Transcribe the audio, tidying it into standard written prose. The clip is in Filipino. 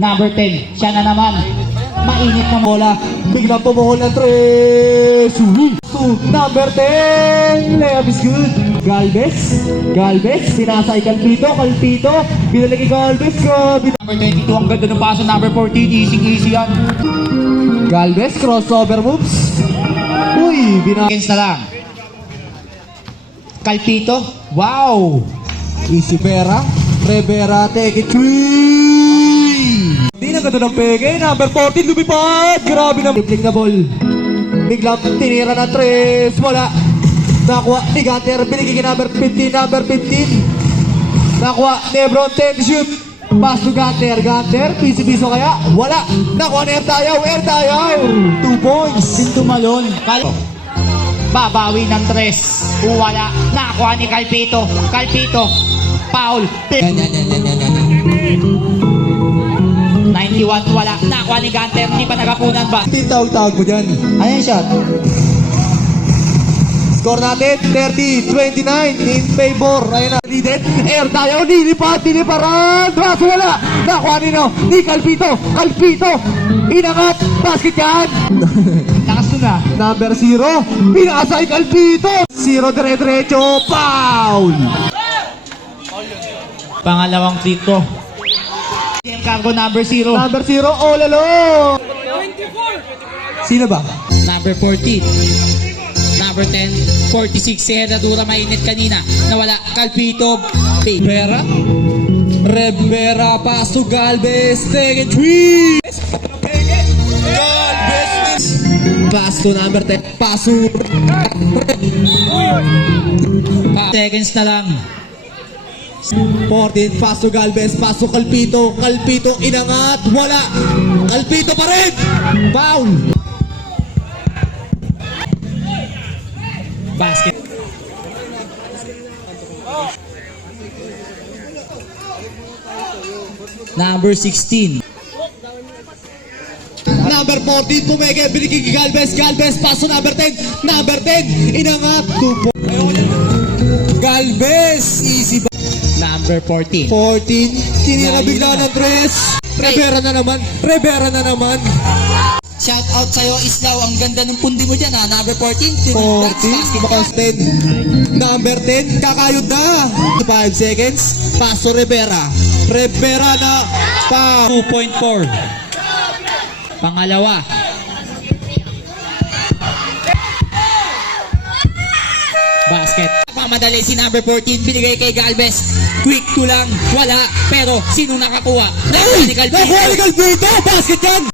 Number 10, siya na naman. Mainit na bola. Biglang pumuhol ng 3. Suwi. Number 10. Layup is good. Galvez. Sinasay Calpito. Binalagi Galvez. Grabe. Number 22, ang ganda ng paso. Number 14, easy yan. Galvez. Crossover moves. Uy. Seconds na lang. Calpito. Wow! Easy Vera. Rivera. Take it 3. Hindi na ganda ng pege. Number 14. Lumipad. Grabe na. Tripling na ball. Biglang tinira na 3. Wala. Nakuha ni Gunter. Binigay number 15. Nakuha ni Lebron 10 shoot. Pass to Gunter. Piso kaya? Wala. Nakuha ni Ertayaw. 2 points. Sinto Malon. Babawi ng 3. Wala. Nakuha ni Calpito. Foul. 91, wala. Nakuha ni Gunter. Hindi pa nagapunan ba? Tawag mo dyan. Ayan shot. Score natin, 30-29 in favor. Ayan na, leaded. Ertayaw, niliparan. Braso wala. Nakuha ni Calpito. Inangat. Basket yan. Lakas nun ah. Number 0. Pinakasay Calpito. 0 dire-diretso. Foul. Pangalawang free throw. Cargo number 0. Number 0, Olalo. 24. Sino ba? Number 14. Number 10. 46. Si Herradura mainit kanina. Nawala. Calpito. Rivera, pass to Galvez. Take it 3. Galvez. Pass to number 10. Pass to... Seconds na lang. 14, pass to Galvez, pass to Calpito, inangat, wala, Calpito pa rin, foul. Basket. Number 16. Number 14, pumeke, binigay kay Galvez, pass to number 10, inangat, 2 points. Galvez, easy ba? Number 14. 14, tinira bigla ng 3. Rivera na naman. Shout out sa'yo, Islaw. Ang ganda ng pundi mo dyan ha. Number 14. 14, box 10. Number 10, kakayod na. 5 seconds, pass to Rivera na, foul. 2.4. Pangalawa. Basket. Pamadali si number 14. Binigay kay Galvez. Quick to lang. Wala. Pero sino nakakuha? Nakuha ni Calpito. Nakuha ni Calpito! Basket yan!